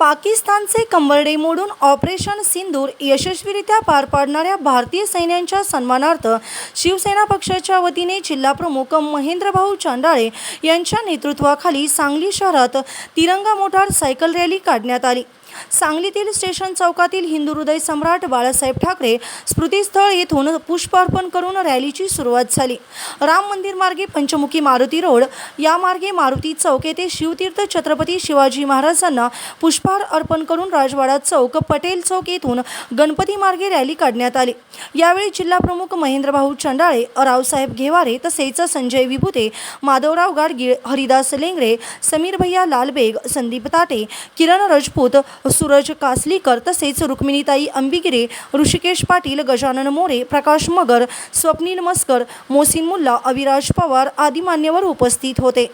पाकिस्तानचे कंबरडे मोडून ऑपरेशन सिंदूर यशस्वीरित्या पार पाडणाऱ्या भारतीय सैन्यांच्या सन्मानार्थ शिवसेना पक्षाच्या वतीने जिल्हाप्रमुख महेंद्रभाऊ चांडाळे यांच्या नेतृत्वाखाली सांगली शहरात तिरंगा मोटार सायकल रॅली काढण्यात आली. सांगलीतील स्टेशन चौकातील हिंदू हृदय सम्राट बाळासाहेब ठाकरे स्मृतीस्थळ येथून पुष्प अर्पण करून रॅलीची सुरुवात झाली. राम मंदिर मार्गे पंचमुखी मारुती रोड या मार्गे मारुती चौक येथे शिवतीर्थ छत्रपती शिवाजी महाराजांना पुष्पहार अर्पण करून राजवाडा चौक पटेल चौक येथून गणपती मार्गे रॅली काढण्यात आली. यावेळी जिल्हाप्रमुख महेंद्रभाऊ चंडाळे रावसाहेब घेवारे तसेच संजय विभुते माधवराव गाडगीळ हरिदास लेंगरे समीर भैया लालबेग संदीप ताटे किरण राजपूत सूरज कासलीकर तसेच रुक्मिणीताई अंबिगिरे ऋषिकेश पाटील गजानन मोरे प्रकाश मगर स्वप्नील मस्कर मोसिन मुल्ला अविराज पवार आदी मान्यवर उपस्थित होते.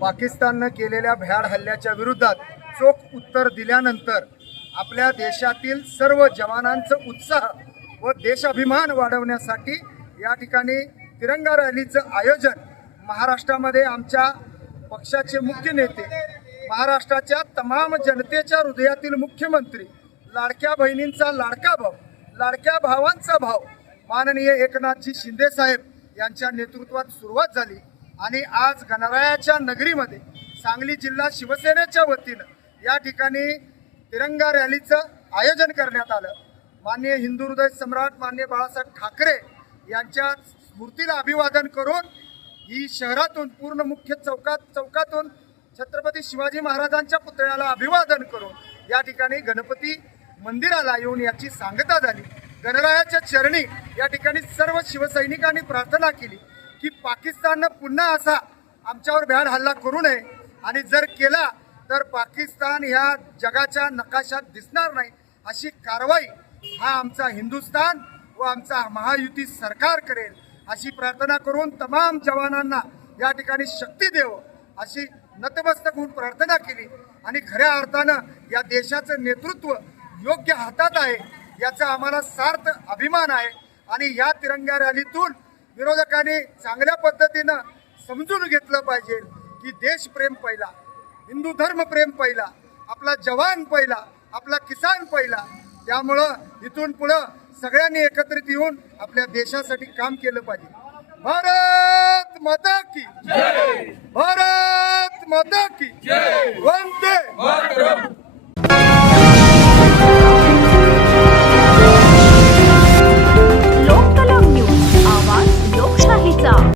पाकिस्ताननं केलेल्या भ्याड हल्ल्याच्या विरोधात चोख उत्तर दिल्यानंतर आपल्या देशातील सर्व जवानांचं उत्साह व देशाभिमान वाढवण्यासाठी या ठिकाणी तिरंगा रॅलीचं आयोजन महाराष्ट्रामध्ये आमच्या पक्षाचे मुख्य नेते महाराष्ट्राच्या तमाम जनतेच्या हृदयातील मुख्यमंत्री लाडक्या बहिणींचा लाडका भाऊ लाडक्या भावांचा भाऊ माननीय एकनाथजी शिंदे साहेब यांच्या नेतृत्वात सुरुवात झाली आणि आज गणरायाच्या नगरीमध्ये सांगली जिल्हा शिवसेनेच्या वतीनं या ठिकाणी तिरंगा रॅलीचं आयोजन करण्यात आलं. माननीय हिंदू हृदय सम्राट मान्य बाळासाहेब ठाकरे यांच्या स्मृतीला अभिवादन करून ही शहरातून पूर्ण मुख्य चौकात चौकातून छत्रपती शिवाजी महाराजांच्या पुतळ्याला अभिवादन करून या ठिकाणी गणपती मंदिराला येऊन याची सांगता झाली. गणरायाच्या चरणी या ठिकाणी सर्व शिवसैनिकांनी प्रार्थना केली की पाकिस्ताननं पुन्हा असा आमच्यावर भ्याड हल्ला करू नये आणि जर केला तर पाकिस्तान ह्या जगाच्या नकाशात दिसणार नाही अशी कारवाई हा आमचा हिंदुस्तान व आमचा महायुती सरकार करेल अशी प्रार्थना करून तमाम जवानांना या ठिकाणी शक्ती देव अशी नतमस्तक होऊन प्रार्थना केली. आणि खऱ्या अर्थानं या देशाचं नेतृत्व योग्य हातात आहे याचा आम्हाला सार्थ अभिमान आहे. आणि या तिरंगा रॅलीतून विरोधकांनी चांगल्या पद्धतीनं समजून घेतलं पाहिजे की देशप्रेम पहिला हिंदू धर्म प्रेम पहिला आपला जवान पहिला आपला किसान पहिला. त्यामुळं इथून पुढं सगळ्यांनी एकत्रित येऊन आपल्या देशासाठी काम केलं पाहिजे. भारत माता की भारत! माता की वंदे